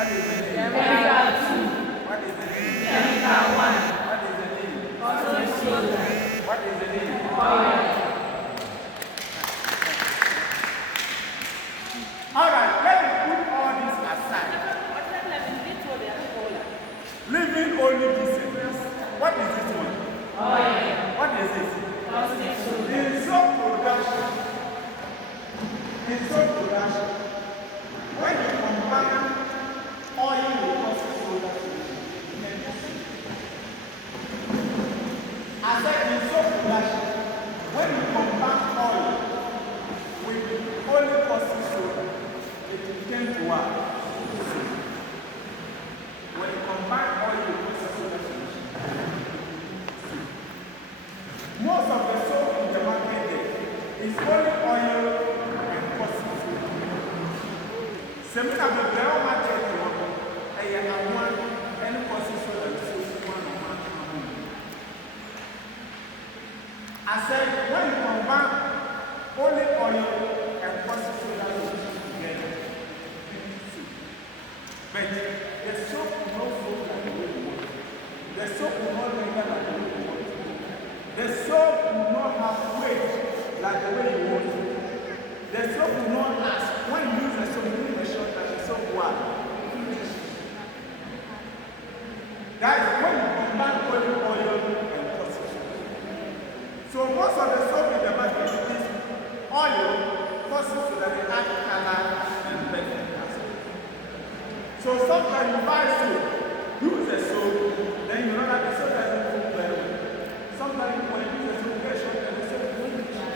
What is the name? Chemical 2. What is the name? Chemical 1. What is the name? Caustic soda. What is the name? Oil. Alright, let me put all this aside. Leaving only this and this. What is this one? Oil. What is this? Caustic soda. In soap production, when you combine oil with caustic soda solution, I said in soap production, when you combine oil with only caustic soda, it will tend to what? When you combine oil with caustic soda solution, most of the soap in the market there is only oil and caustic soda. Semina be brown market one and caustic soda is one. I said when you combine only oil and caustic soda together, but the soap will not flow like the way you want. The soap will not linger like the way you want. The soap will not have weight like the way you want. The soap will not last. When you use the soap, you need to make sure that the soap will. That is when you combine only oil and caustic soda. So most of the soap in the market is oil, caustic soda, they add color and perfume. So sometimes you buy soap, use the soap, then you realize the soap doesn't cook very well. Sometimes when you use the soap, get short and the soap will not.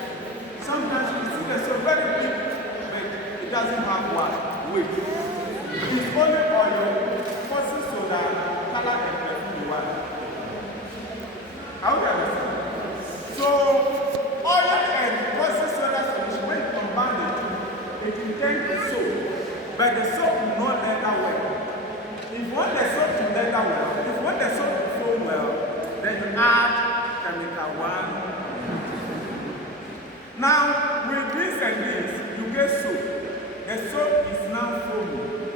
Sometimes you see the soap very big, but it doesn't have what? Weight. It's only oil, caustic soda, color and perfume you want. How do you understand? So oil and caustic soda solution, when you combine the two, it will turn to soap. But the soap will not lather well. If you want the soap to lather well, if you want the soap to flow well, then you add chemical 1. Now, with this and this, you get soap. The soap is now foaming,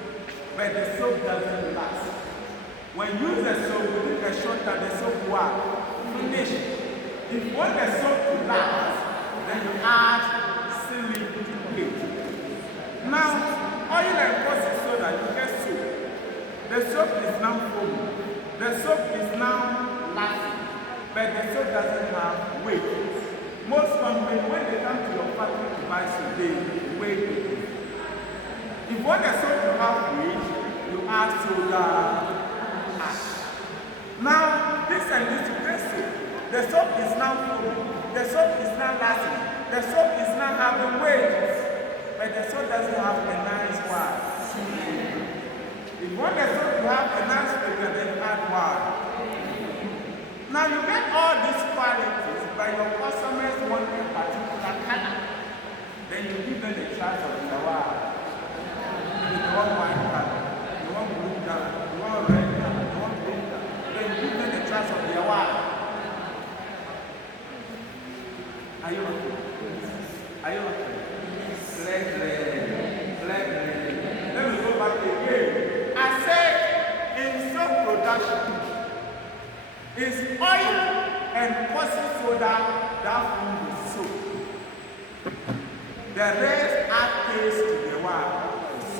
but the soap doesn't last. When you use the soap, you take a shot that the soap will finish. If you want the soap to last, then you add silicate. Now, oil and caustic soda, you get soap. The soap is now foaming. The soap is now lasting, but the soap doesn't have weight. Most companies, when they come to your factory to buy soap, they weigh it. If you want the soap to have weight, you add soda ash. Now, this and this, you get soap. The soap is now foaming. The soap is now lasting. The soap is now having weight. But the soap doesn't have a nice one. If you want the soap to have a nice figure, then you add one. Now you get all these qualities, but your customers want a particular color. Then you give them the choice of the one. You want white color, you want blue color, you want red color, you want green color. Then you give them the choice of the one. Are you okay? Are you okay? Black. Let me go back again. I said in soap production, it's oil and caustic soda that form the soap. The rest add taste to the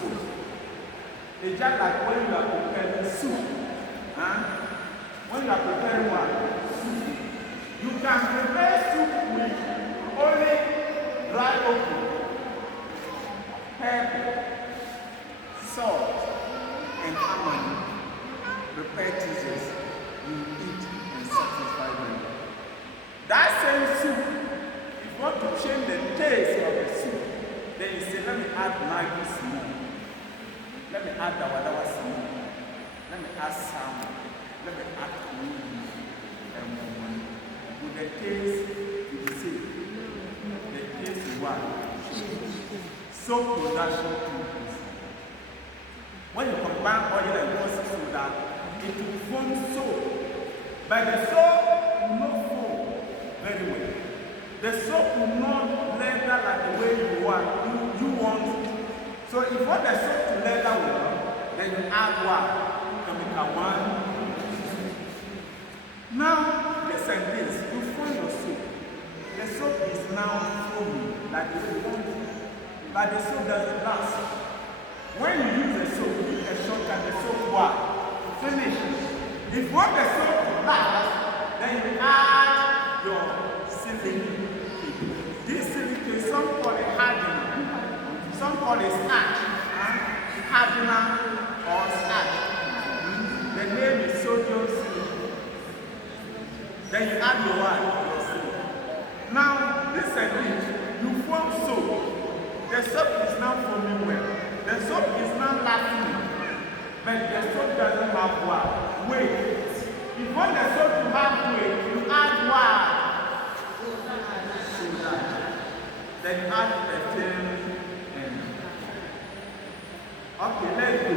soup. It's just like when you are preparing soup. When you are preparing soup, you can prepare soup with only dry okra, pepper, salt, and almond. Prepare tissues, you eat and satisfy them. That same soup, if you want to change the taste of the soup, then you say, let me add Maggi small. Let me add Dawadawa small. Let me add salmon. Let me add onion and more. With the taste, you will see. The taste is what? Soap production increase. When you combine oil and caustic soda, it will form soap. But the soap will not foam very well. The soap will not lather like the way you want it. So if you want the soap to lather well, then you add what? Chemical 1. Now, listen this. You form your soap. The soap is now foamy, like if you want it. But the soap doesn't last. When you use the soap, you use a shortcut, the soap what? Finish. If you want the soap to last, then you add your silicone. This silicone, some call it hardener, some call it starch. Hardener or starch. The name is sodium silicone. Then you add your what? Your soap. Now, listen, you form soap. The soap is now forming well. The soap is now lasting. But the soap doesn't have what? Weight. If you want the soap to have weight, you add what? Soda. Then you add the thin end. Okay, let's go.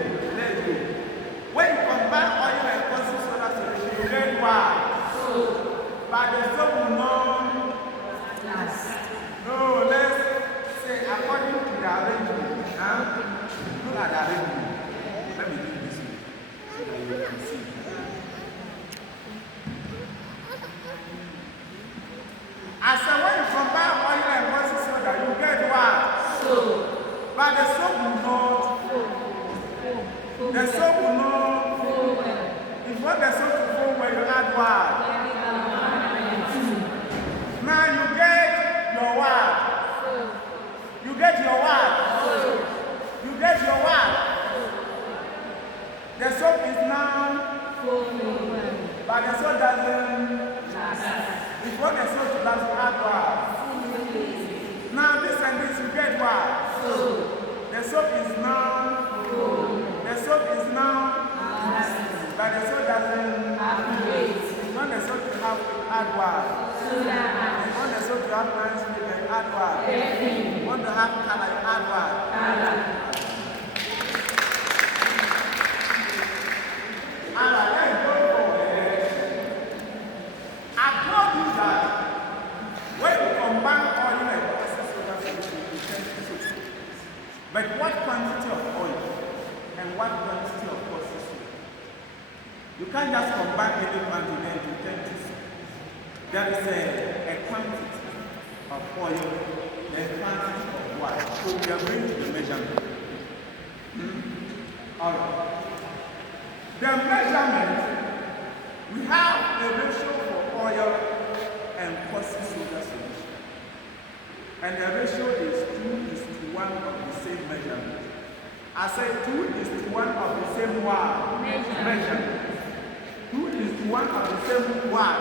When you combine oil and caustic soda solution, you get what? Soap. But the soap will not last. No, let's say according to the arrangement. Look at the arrangement. Let me do this way so that you can see. I said when you combine oil and caustic soda, you get what? Soap. But the soap will not. The soap will not. If you want the soap to foam well, you add what? Now you get your what? You get your what? You get your what? The soap is now foaming, but the soap doesn't last. If you want the soap to last, you add what? Now this and this, you get what? The soap is now foaming. The soap is now lasting, but the soap doesn't have weight. You want the soap to have add what? You want the soap to have nice flavor, you add what? You want to have color, you add what? Color. Alright, let's go forward. I told you that when you combine oil and caustic soda solution, you tend to soap. But what quantity of oil and what quantity of caustic soda? You can't just combine any quantity and you tend to soap. There is a quantity of oil and a quantity of water. So we are going to the measurement. Alright. The measurement, we have a ratio for oil and caustic soda solution. And the ratio is 2:1 of the same measurement. I said 2:1 of the same what? Measurement. 2:1 of the same what?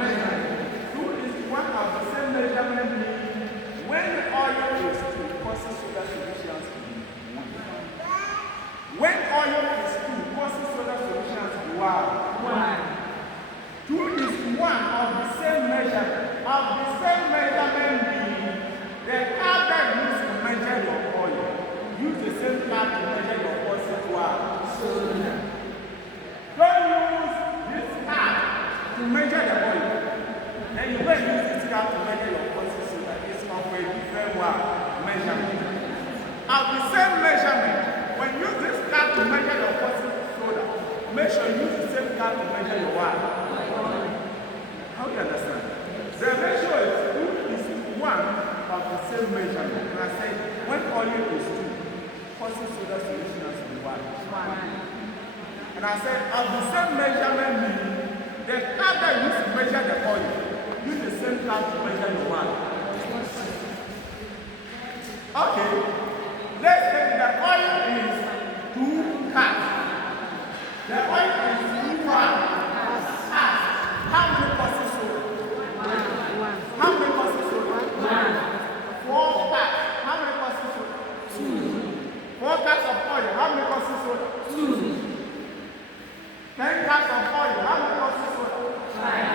Measurement. 2:1 of the same measurement means when the oil is 2, caustic soda solution is 1. When oil is 2, caustic soda solution is 1. 2:1 of the same measurement. Of the same measurement means the card that you use to measure your oil, use the same card to measure your caustic soda. Don't use this card to measure the oil. Then you go and use this card to measure your caustic soda. It's of a different measurement. Of the same measurement, when you use this card to measure your caustic soda, make sure you use the same card to measure your oil. How do you understand? The ratio is 2:1 of the same measurement. And I said, when oil is 2, caustic soda solution has to be 1. And I said, of the same measurement means the card that you use to measure the oil, use the same card to measure your oil. Okay. Let's say the oil is 2 cards. The oil is 2 cards. How many caustic soda? 1. How many caustic soda? 1. 4 cards. How many caustic soda? 2. 4 cards of oil. How many caustic soda? 2. 10 cards of oil. How many caustic soda? 5.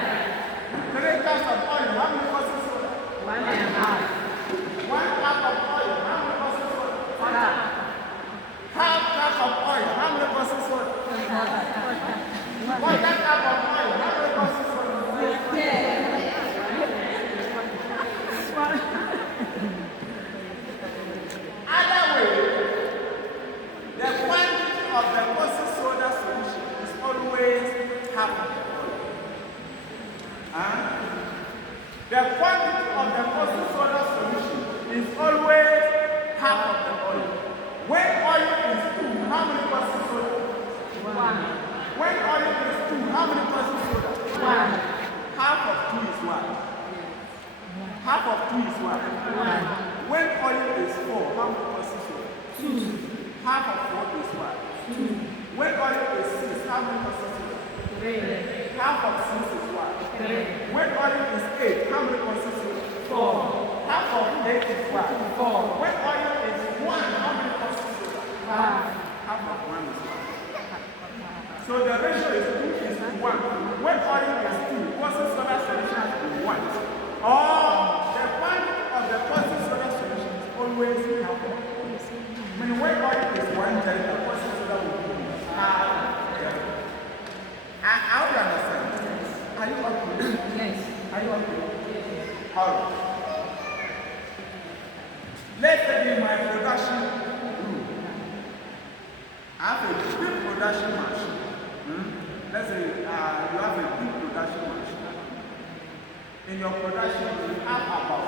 3 cards of oil. How many caustic soda? 1.5. 1 cup of oil. How many caustic soda? 1 cup. Half cup of oil. How many caustic soda? 1 cup of oil. How many caustic soda? Other way, the quantity of the caustic half of the oil. The quantity of the caustic soda solution is always half of the oil. When oil is 2, how many caustic soda? 1. When oil is 2, how many caustic soda? 1. Half of 2 is what? Half of 2 is what? 1. When oil is 4, how many caustic soda? 2. Half of 4 is what? 2. When oil is 6, how many caustic soda? 3. Half of 6 is what? 3. When oil is 8, how many caustic soda? 4. Half of 8 is what? 4. When oil is 1, how many caustic soda? 5. Half of 1 is what? So the ratio is 2 is to 1. When oil is 2, caustic soda solution has to be 1. Or the quantity of the caustic soda solution is always half of 1. I mean, when oil is 1 gallon, the caustic soda will be half gallon. How do you understand? Are you okay? Yes. Are you okay? Alright. Let's say in my production room, I have a big production machine. Let's say you have a big production machine. In your production, you have about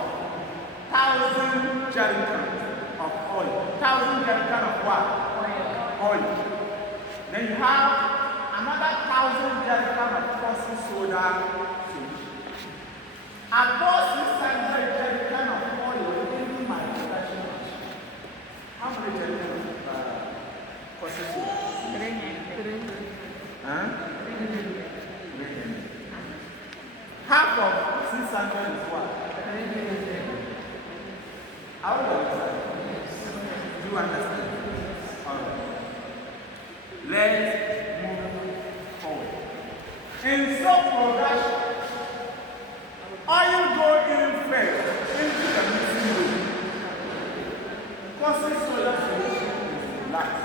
1,000 jerrycans of oil. 1,000 jerrycans of what? Oil. Then you have another 1,000 jerrycans of caustic soda solution. About 600 jerrycans of oil in my production machine. How many jerrycans of caustic soda? 3. Huh? Half of 600 is what? How do you understand? Do you understand? Alright. Let's move forward. In soap production, oil go in first into the mixing room. Caustic soda solution is last.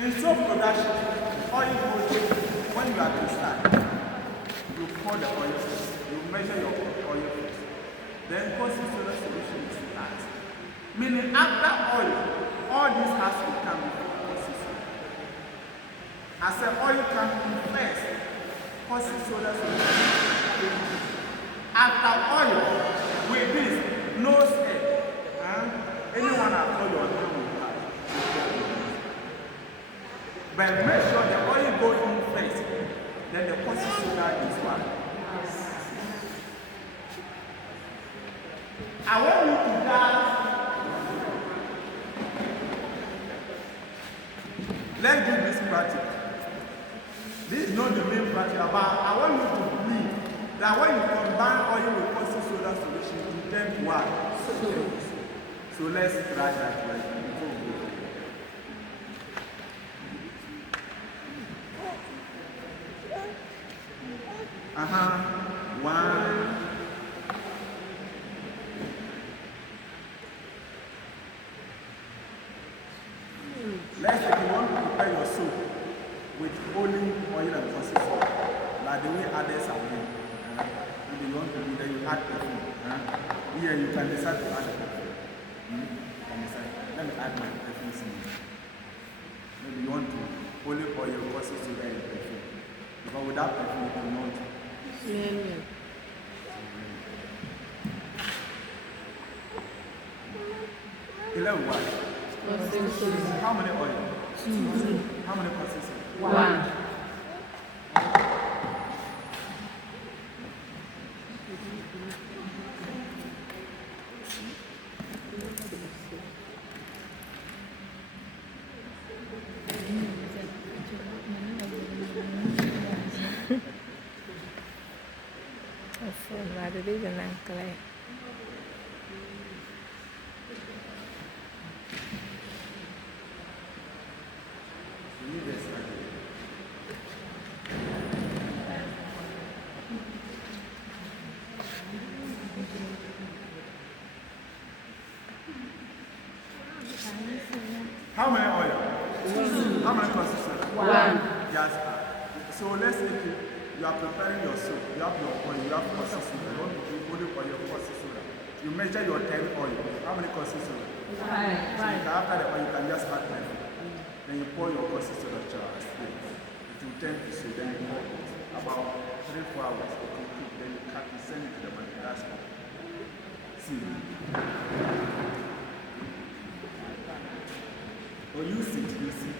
In soap production, oil goes in when you are to start. You pour the oil first. You measure your oil first. Then caustic soda solution is last. Meaning after oil, all this has to come before caustic soda. As the oil comes in first, caustic soda solution. After oil, with this, no step. Anyone at all your name will have. But make sure the oil goes in first. Then the caustic soda is what? I want you to guys, let's do this practice. This is not the main practice, but I want you to believe that when you combine oil with caustic soda solution, you get what? So let's try that right before we go. One. Let's say you want to prepare your soup with olive oil and caustic soda, like the way others are doing. Maybe you want to do that, you add perfume. Here you can decide to add perfume. You can decide. Let me add my perfume in. Maybe you want to olive oil, caustic soda, and perfume. Because without perfume, you cannot. Eleven what? How many oil? 2. How many caustic soda? 1. How many oil? 2. How many caustic soda? 1. Yes. So let's say you are preparing your soup. You have your oil, you have caustic soda. You want to do olive oil, caustic soda. You measure your 10 oil. How many caustic soda? 5. So after the oil, you can just add them. Then you pour your caustic soda jar. to turn to so then you hold it. About 3-4 hours, it will cook. Then you cut it, send it to the market. That's all. See. Oh, you sit, you see.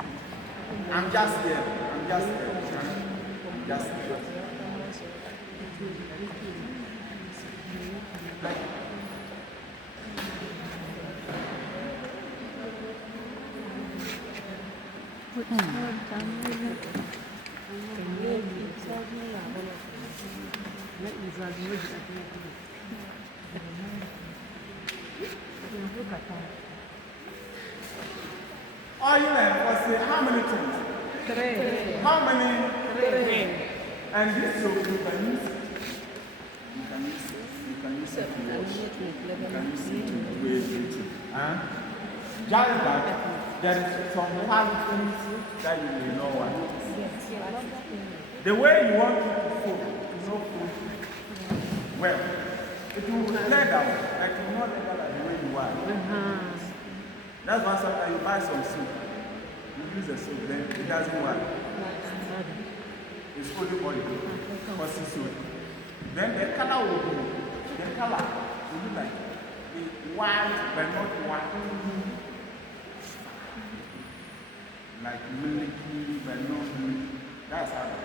I'm just there. I'm just there. I'm just there. Like, oil and what's it? How many things? 3. How many? 3. And this soap, you can use it. You can use it. You can use it to wash. You can use it to bathe into. Just that there is some qualities that you may know what it is. The way you want it to fold, to know fold well, it will clear down, like you know like the way you want. That's why sometimes you buy some soap, you use the soap, then it doesn't work. It's only oil, causing soap. Then the color will be, like the white, but not white. Like milky, but not milky. That's how it is.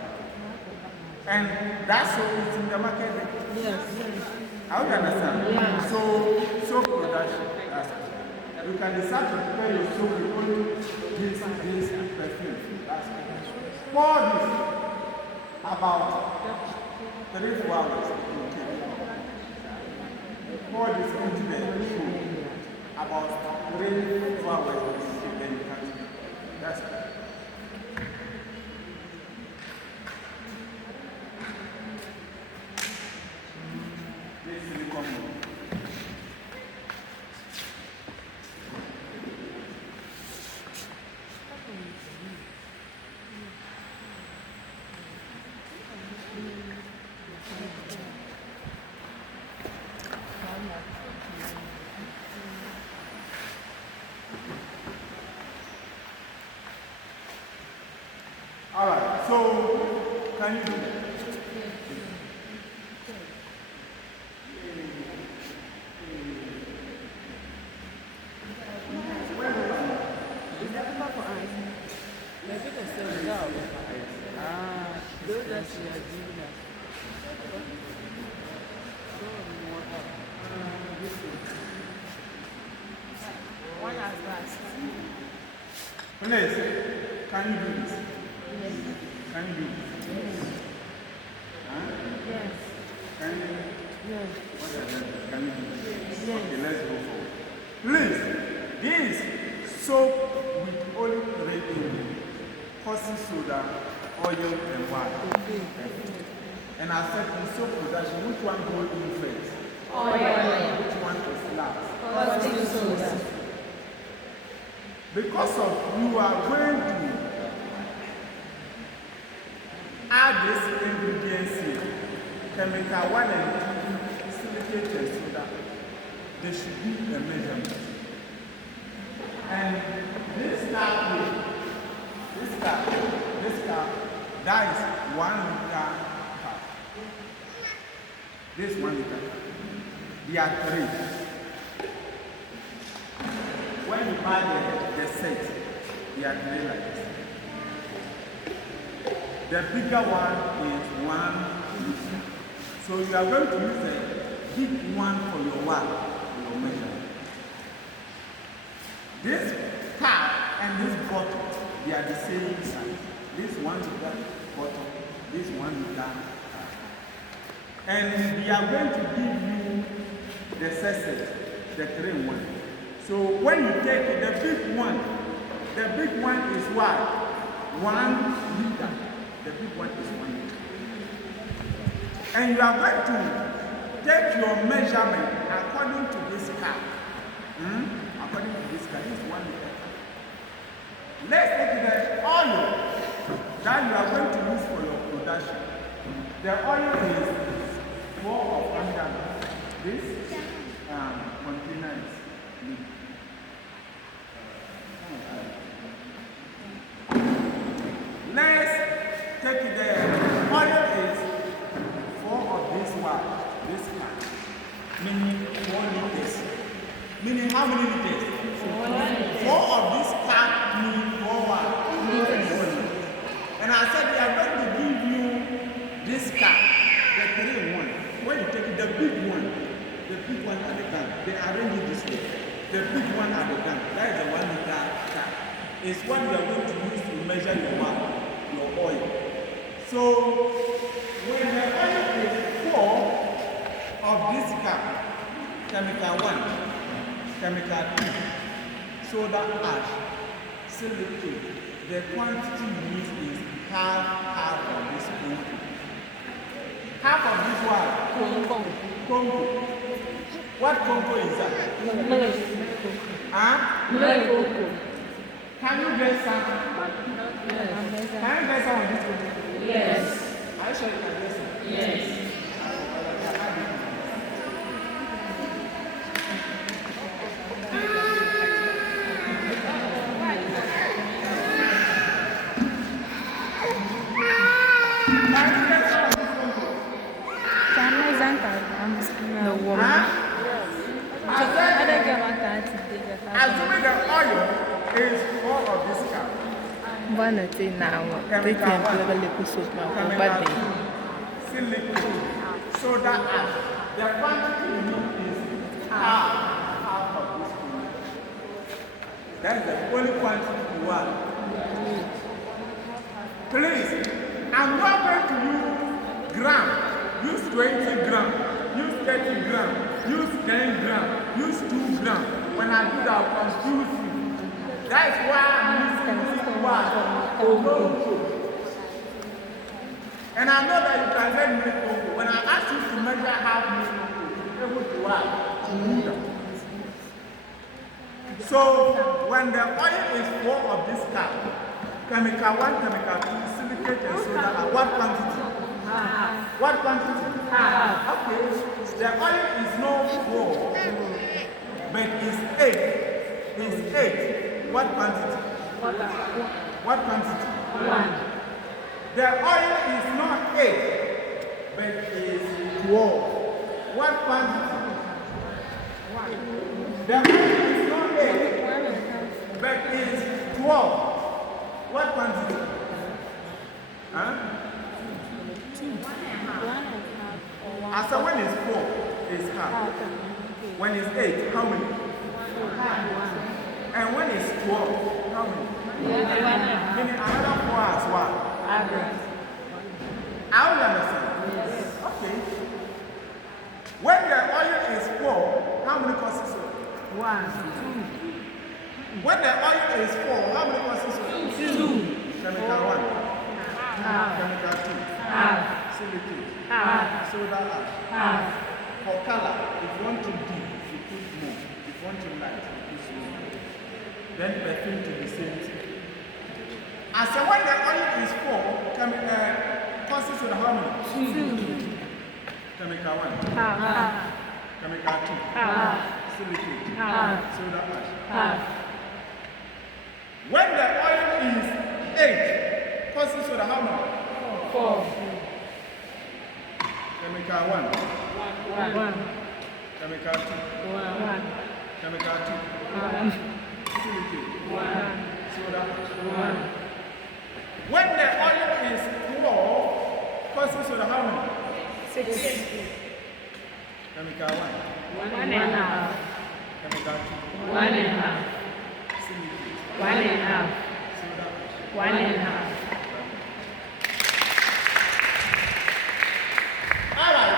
And that's soap is in the market. Yes. How do you understand? Yeah. So production, that's it. You can decide to prepare your soap with only this perfume. That's it. Pour this about 3-4 hours. Pour this into the soap about 3-4 hours. Then you can. That's it. This silicone mold. All right, so can you do that? Please, can you do this? Can you do this? Huh? Yes. Can you? Yes. What is that? Can you do this? Yes. Okay, let's go forward. Please, this soap with only 3 ingredients: caustic soda, oil, and water. And I said in soap production, which one goes in first? Oil. Which one is last? Caustic soda. Because of you are going to add these ingredients here, chemical 1 and 2, silicate and soda, there should be a measurement. And this cup here, this cup, that is 1 liter cup. This 1 liter cup. There are 3. When you buy the set, they are 3 like this. The bigger one is 1 liter. So you are going to use the big one for your work, for your measurement. This cup and this bottle, they are the same size. This 1 liter bottle, this 1 liter cup. And we are going to give you the sachet, the 3 in 1. So when you take it, the big one is what? 1 liter. The big one is 1 liter. And you are going to take your measurement according to this cup. According to this cup, this is 1 liter. Let's take the oil that you are going to use for your production. The oil is 4 of 100. This container is let's how many liters? 4 of this cup mean 4 what? And I said we are going to give you this cup, the 3 in 1. When you take it, the big one at the gun, they arrange it this way. The big one at the gun, that is the 1 liter cup. It's what you are going to use to measure your oil. So when the oil is 4 of this cup, chemical 1, chemical 2, soda ash, silicate, the quantity used is half of this Congo. Half of this what? Congo. What Congo is that? Huh? Can you get some? Can you get some of this Congo? Yes. Are you sure you can get some? Yes. The woman. Assuming the oil is 4 of this cup. Bana ce nawa take employer le kusut ma ko bade Silicate, soda ash. The quantity you need is half of this one. That's the only quantity you want. Please, I'm not going to use gram. Use 20 gram. Use 30 gram. Use 10 gram. Use 2 gram. When I do that, I'll confuse you. That's why I'm using this one. And I know that you can get milk cocoa. When I ask you to measure half milk cocoa, you're able to what? So when the oil is 4 of this cup, chemical 1, chemical 2, silicate and soda, what quantity? What quantity? Okay. The oil is not 4, but it's 8. It's 8. What quantity? What quantity? 1. The oil is not 8, but it's 12. What quantity? 1. The oil is not 8, but it's 12. What quantity? Huh? 1.5. I said when it's 4, it's half. When it's 8, how many? 1. And when it's 12, how many? Meaning another 4 as well. Average. I will understand. Yes. Okay. When the oil is 4, how many consists of? 1. When the oil is 4, how many consists of? 2. Chemical 1. Chemical 2. Silicate. Soda ash. For color, if you want to deep, you put more. If you want to light, you put more. Then perfume to the same thing. And so when the oil is 4, consists of how many? 2. Chemical 1. Chemical 2. Silicate. Soda ash. When the oil is 8, consists of how many? 4. Chemical 1. Chemical 2. Chemical 2. Silicate. Soda ash. When the oil is 12, consists of how many? 6. Chemical 1. 1.5. Chemical 2. 1.5. Silicate. 1.5. Soda ash. 1.5. Alright.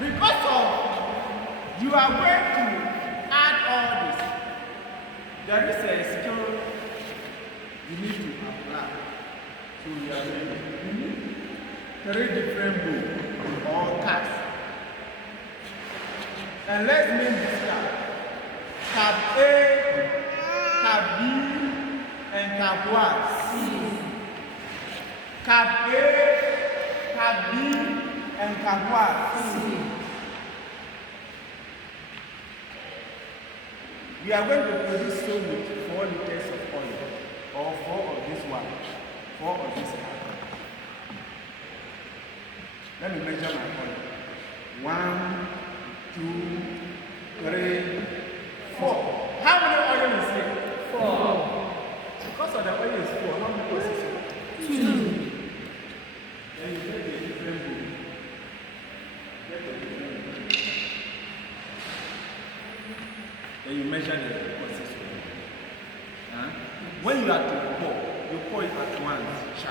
Because of you are going to add all this, there is a skill you need to apply to your living. 3 different bowls or cups. And let's name this cup. Cup A, cup B, and cup what? C. Cup A, cup B, and cup what? C. We are going to produce so much 4 liters of oil, or 4 of this one, 4 of this one. Let me measure my oil. 1, 2, 3, because of the oil is full, how many pieces? 2. Then you take a different bowl. Then you measure the pieces. When you have to pour it at once.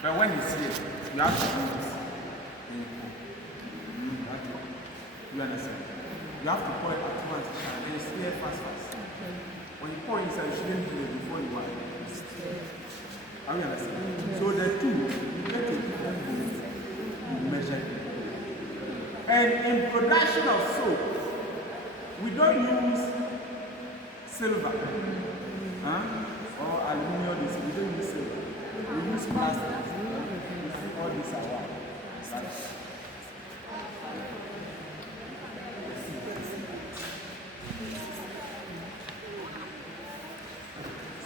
But when it's here, you have to do this. Then you pour. You understand? You have to pour it at once. And it's here fast. When you pour inside, you shouldn't do it before you want. Are you understand? So the two, you get to you measure it. And in production of soap, we don't use silver or aluminum. We don't use silver. We use plastic. All these are white.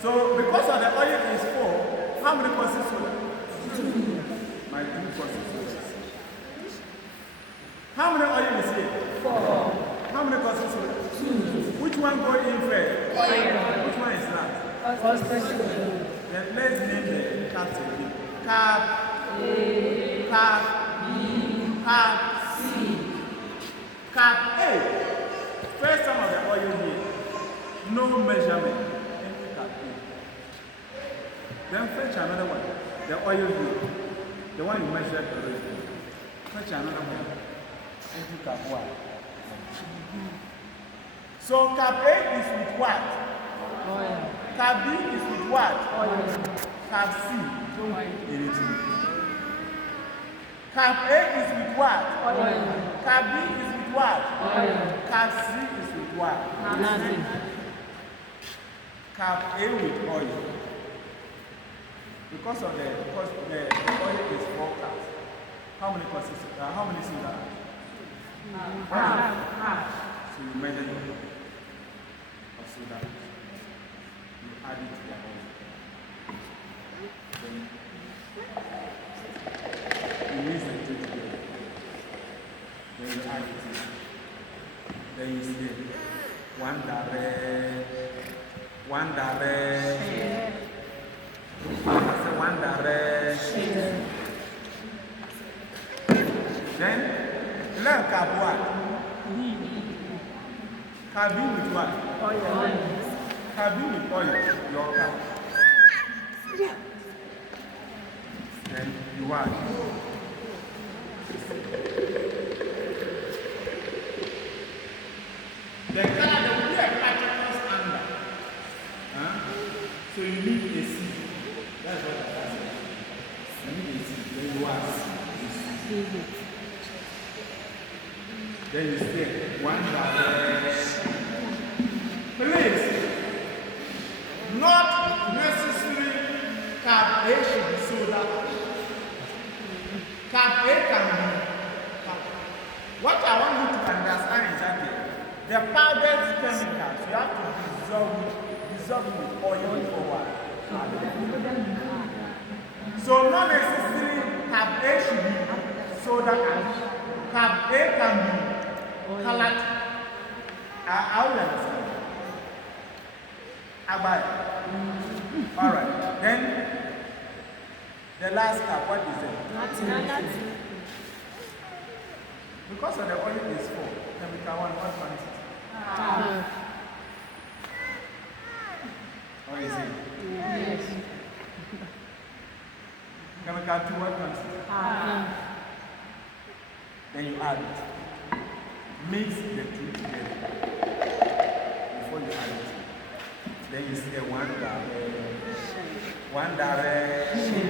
So, because of the oil is full, how many consists of it? 2. My 2 consists of it. How many oil is here? 4. How many consists of it? 2. Which one go in first? Oil. Which one is last? First. Then let's name the caps again. Cap A, Cap B, Cap C. Cap A. First time of the oil here. No measurement. Then fetch another one, the oil here, the one you measured already. Fetch another one into cap 1. So cap A is with what? Oil. Cap B is with what? Oil. Cap C. Anything. Cap A is with what? Oil. Cap B is with what? Oil. Cap C is with what? Nothing. Cap A with oil. Because of the oil is 4 cups. How many consists? How many soda? Half. So you measure your of soda. You add it to the oil. Then you mix the two together. Then you add it. Then you say 1 direct. One direction. Then learn cap what? Cap B with what? Oil. Cap B with oil. Your cap. Then you what? The color there will be a particles under. So you need a C. That's what I said. You need a C. Then you ask. Then you say 1 direction. Please, not necessarily cap A should be soda. Cap A can be. What I want you to understand is that the powdered chemicals, you have to dissolve with oil forward. So not necessarily cap A should be soda ash. Cap A can be colored. I will understand. Alright. Then the last cap, what is it? Nothing. Because of the oil is full, chemical 1, what quantity? Or is it? Yes. Chemical 2, what quantity? Then you add it. Mix the two together before you add it. Then you say 1 direction.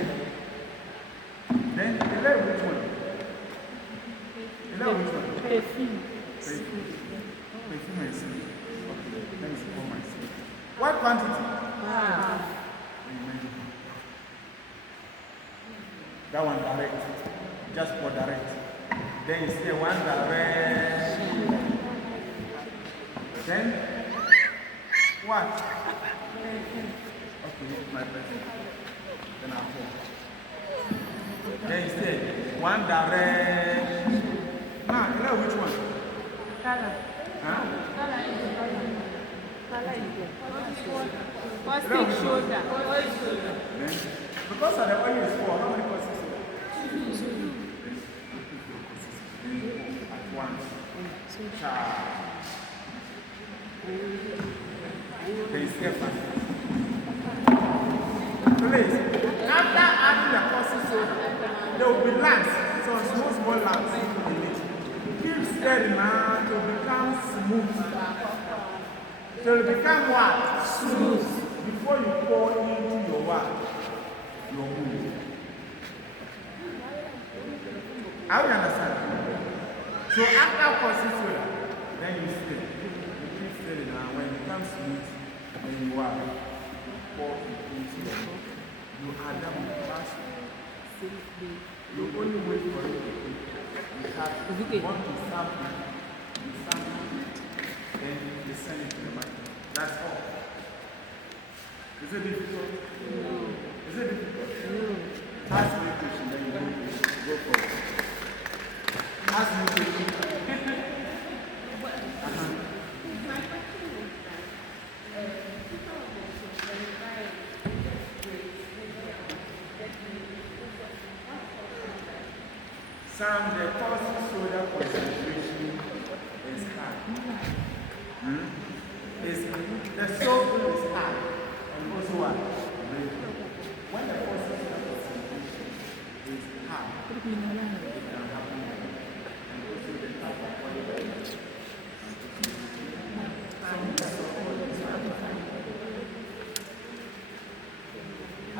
Then you know which one? You know which one? Perfume. Perfume and seed. Okay, let me pour my seed. What quantity? That one direct. Just pour direct. Then you say 1 direction. Then what? Okay, my person. Then I'll pour. Then you say 1 direction. Now, you know which one? Color. Huh? Color is the color. Color is the color. Caustic soda. Then, because of the oil is full, how many caustic soda? At once. Then step back. Please, after adding the caustic soda, there will be lamps, some small lamps in it. Keep steady now to become smooth. So it will become what? Smooth. Before you pour into your what? Your mood. How do you understand? So after caustic soda, then you stir. You keep stirring now. When it becomes smooth, then you what? Pour it into your mood. You add them fast. You only wait for it to cook. You want to sample. You sample it. Then you send it to the market. That's all. Is it difficult? No. Is it difficult? No. Ask me a question, then you go for it. Ask me a question. Some the caustic soda concentration is high. The soap is high and also what? When the caustic soda concentration is high, it can happen and also the type of oil. Some of the soap oil is high.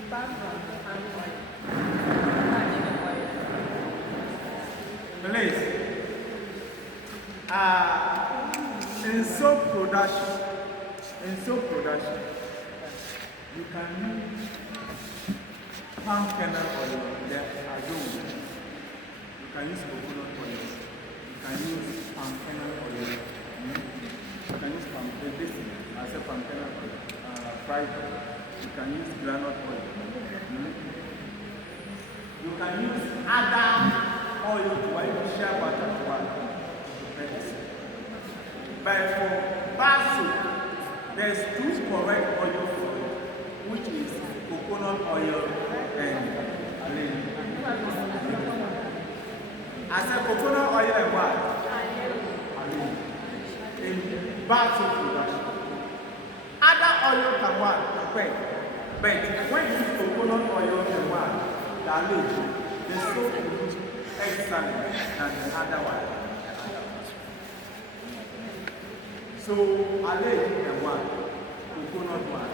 Apart from the palm oil. Please, in soap production, you can use palm kernel oil, the azole. You can use coconut oil. You can use palm kernel oil. You can use palm kernel oil, fried oil. You can use granite oil. You can use other oil to share butter to one. But for bar soap, there's two correct oil for it, which is coconut oil and alene. I said coconut oil and what? Alene. In bar soap production. Other oil can what? But when you use coconut oil and what? The alene, the soap produces excellent than the other one. So, alene and what? Coconut one.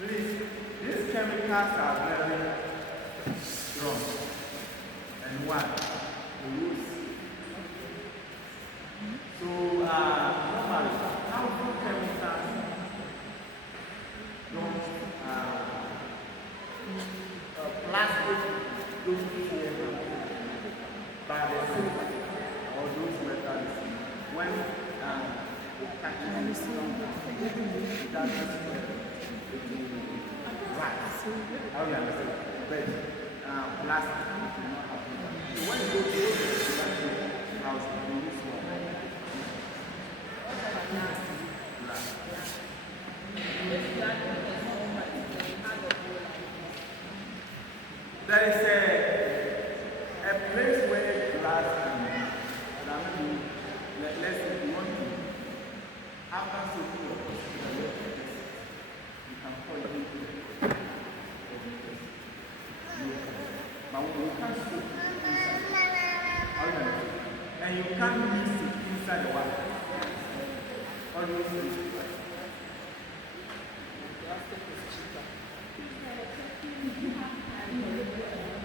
Please, these chemicals are very strong. And what? The roots. So, normally, harmful chemicals don't, plastic don't share them. But the silver or those metals, when it catches, it doesn't spread. Right. How do you understand? But plastic cannot happen. So when you go to the house, you use one. There is a place where glass can be. Let's say you want to, after soaking your hospital, you can pour it into the but you can't soak inside. And you can't mix it inside the water. Always use it. Plastic is cheaper.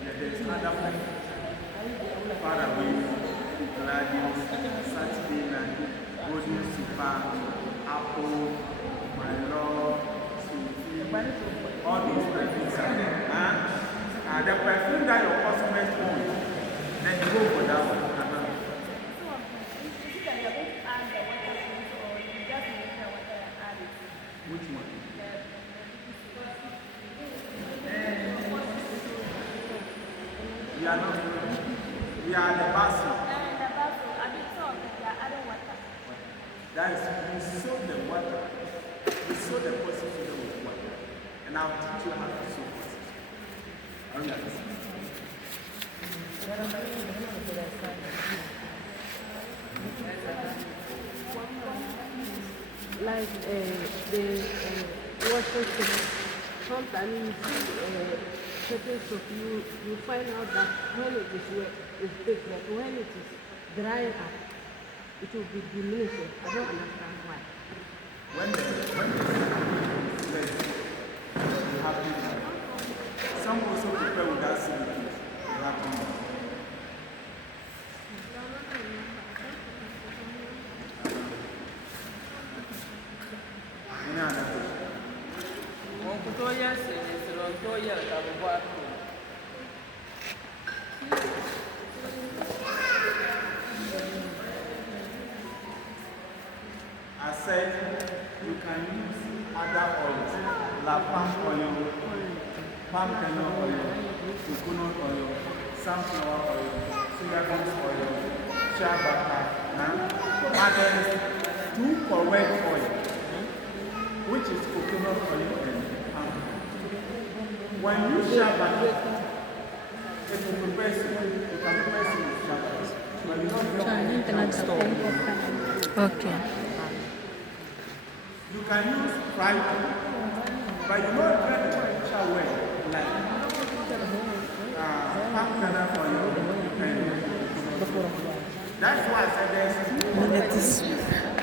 Yeah, there's other places. Far away, Gladys, Saturday night, Golden Super, Apple, My Lord, all these places are there. The perfume that your customers want, then you go for that one. That is, you soak the water. You soak the posting soda with water. And I'll teach you how to soak posting soda. Are you understand? Like the water soap. Sometimes you see certain soap, you find out that when it is wet, it's big, but when it is dry up, it will be diminishing. I don't understand why. When the ready, you have to. Some also prepare without silicone. You have to. Any other question? I said you can use other oils like palm oil, palm kernel oil, coconut oil, sunflower oil, soya bean oil, shea butter, and there is two correct oil, which is coconut oil and palm oil. When you shea butter, it will prepare you. You can prepare you with shea butter, but you don't Okay. You can use fried oil, but you don't get the temperature well, like palm kernel oil. That's why I said there's two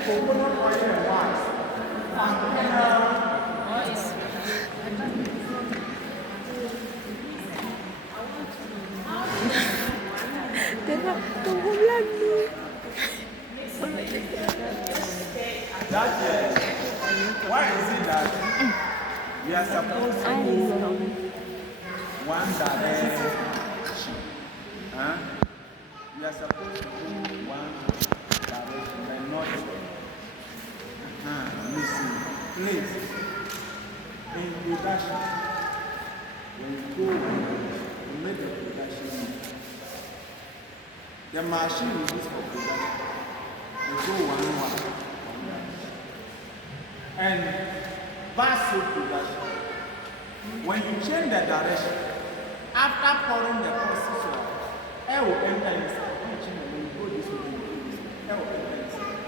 coconut oil and wax. Palm kernel why is it that we are supposed to go one direction? We are supposed to go one direction and not listen. Please, in production, when you go, you make the production. The machine is used for production. You go one. And vast production. When you change the direction, after pouring the process, air will enter inside. When you go this way, air will enter inside.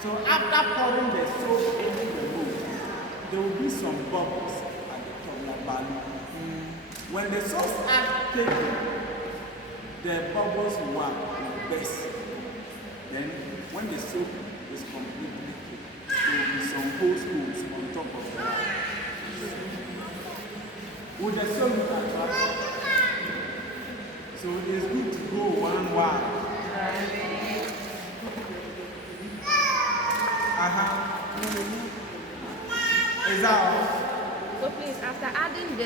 So after pouring the soap into the mold, there will be some bubbles at the top of the balloon. When the soap starts taking, the bubbles will burst. Then when the soap is completely, there will be some holes on top of the wall. With the soap you can try. So it's good to go one wide. Is that all? So please, after adding the...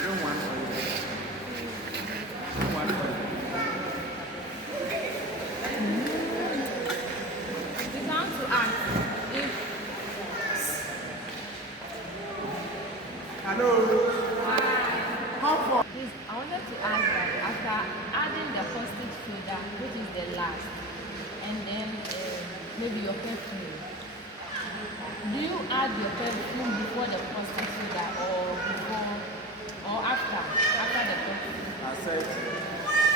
Don't want oil. Don't want oil. We want to ask if... Hello? How far? Please, I wanted to ask that after adding the caustic soda, which is the last, and then maybe your perfume, do you add your perfume before the caustic soda or before or after the perfume? I said,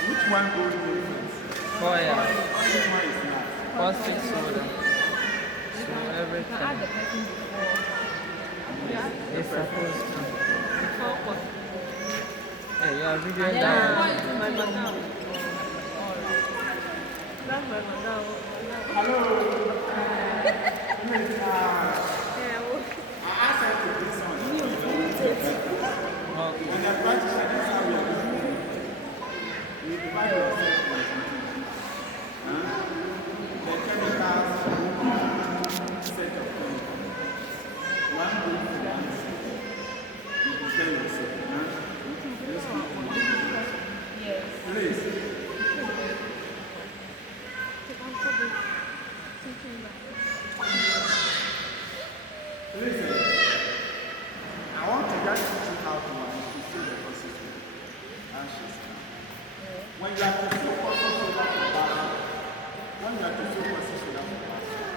which one goes in first? Oh yeah, Which one is not? caustic soda. So You can add everything the perfume before. is supposed to. Before what? Hey, you are video And then down. before you do My your madam. mouth. Alright. That's my madam. Hello? Yeah, I asked her to do something. Okay. And the practice, that's how we are doing it. You divide yourself into the chemicals, set of chemicals. One good for one set. You prepare yourself. This one. Yes. Please. Listen, I want to just teach you how to see the process. Ashes. When you have to soak caustic soda for bathroom, when you have to soak caustic soda for bathroom,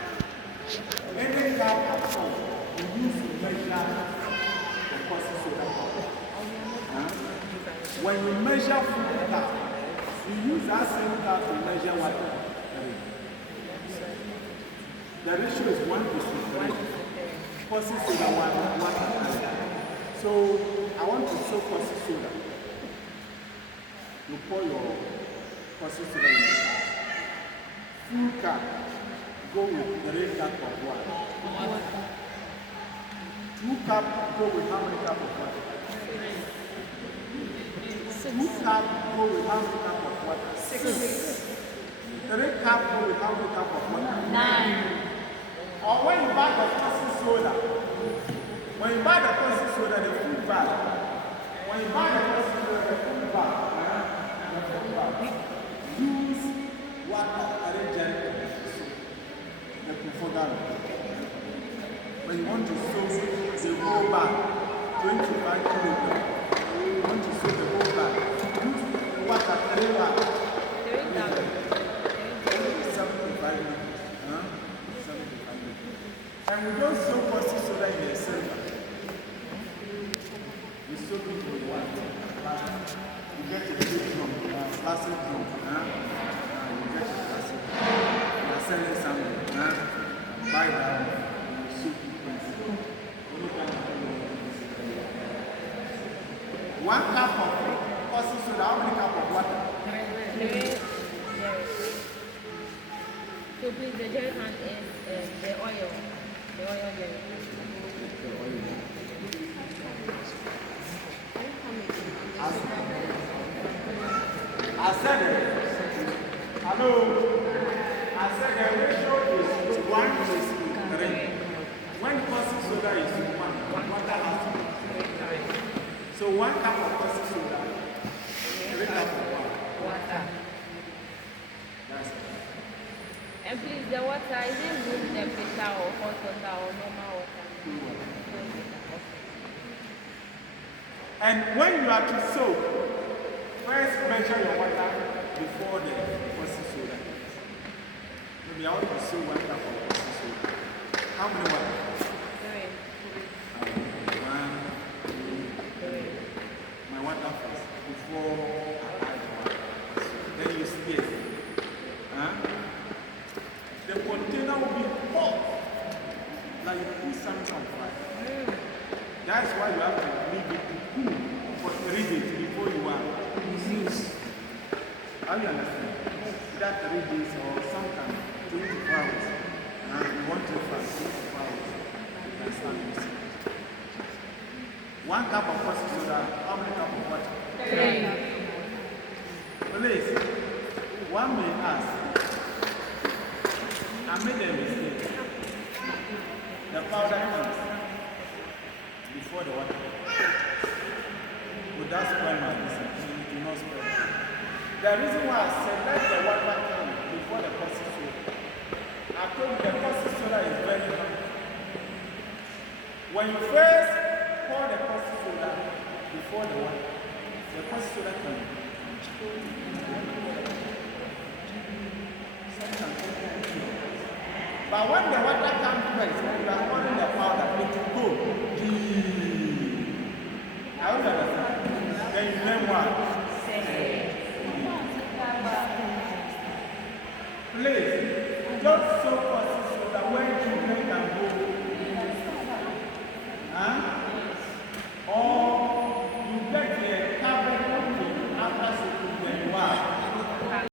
any cup at all, you use to measure the caustic soda powder. When you measure food cup, you use that same cup to measure water. The ratio is 1:3. Caustic soda 1:3. So I want to soak caustic soda. You pour your caustic soda in it. Full cup, go with 3 cups of water. 2 cups, go with how many cups of water? 2 cups, go with how many cups of water? 6. 3 cups, go with how many cups of water? 9. Or when you buy the caustic soda, when you buy the caustic soda, the full bag. When you buy the caustic soda, the full bag. Use water arranged the Kufogan. When you want to soak the whole bag, 25 kilograms. You want to soak the whole bag. Use the water 3 bags. 75 minutes. 75 minutes. And we don't soak caustic soda in the silver. We soak it with water. You get a big drum, plastic drum. You get a plastic drum. You are selling something. Buy that. You soak it. 1 cup of caustic soda, how many cups of water? 3. So please, the jerry can is the oil. The oil jerry. I said it. Hello. I said the ratio is 1:3. When caustic soda is 1, water has to be 3. So 1 cup of caustic soda, 3 cups of water. That's it. And please, the water, is it room temperature or hot water or normal water? And when you are to soak, first measure your water before the caustic soda. Maybe I want to soak 1 cup of caustic soda. How many water? 3. 1, 2, 3. My water first before I add the water. Then you stir. The container will be hot, like you put something on fire. That's why you have to leave it to cool for 3 days before you use. How do you understand? That 3 days or sometimes 24 hours. And you want to fast 24 hours. You can start using it. 1 cup of caustic soda, how many cups of water? 3. Please, one may ask, I made a mistake. The powder comes before the water. Would that spoil my business? It will not spoil. The reason why I said let the water come before the caustic soda, I told you the caustic soda is very hot. When you first pour the caustic soda before the water, the caustic soda can but when the water comes first, when you are pouring the powder, it will go deep. I don't understand. Then you learn what? Please, just soak